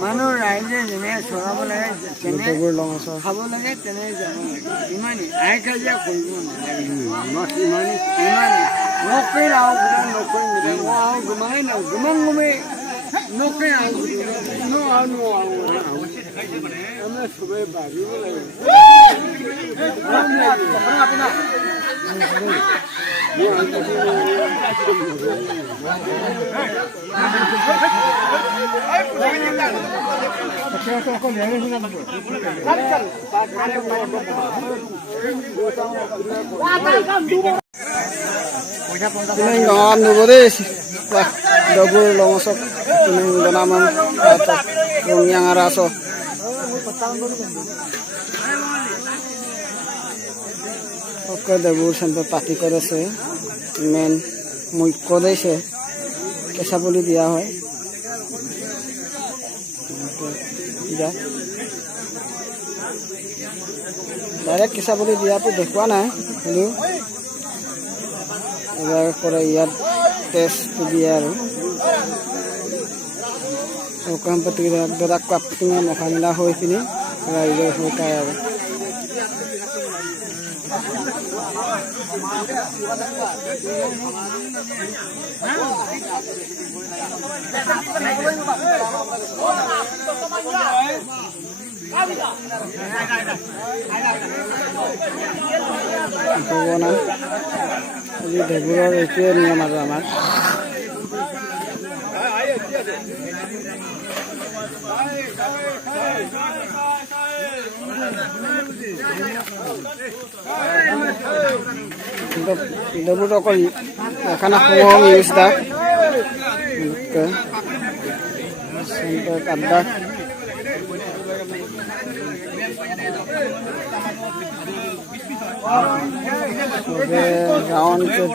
মানুহ ৰাইজে যেনে চৰাব লাগে তেনে খাব লাগে তেনে যাব লাগে ইমানেই আই কাজিয়া কৰিব নালাগে ইমানেই নকৰি নকৰি গুমাই ন গুমাই নকৰি আমরা সবাই বাড়িব লাগে double longsok donaman atau yang araso oke double sampai pati করেছে মেন মুখ্য দিয়েছে কেঁচা পুলি দিয়া হয় ডাইরেক্ট কেঁচা পুলি দিয়াটো দেখুৱা নাই হলেও এবাৰ কৰে ইয়াত টেষ্ট দিয়ে আৰু কামপতি দাদা কাপটিঙে মখামিলা হৈ পিনি ৰাইজৰ হৈ আৰু ঢেগুৰৰ এইটোৱে নিয়ম আৰু আমাৰ double rokok karena pengong use dah sampai kada round ke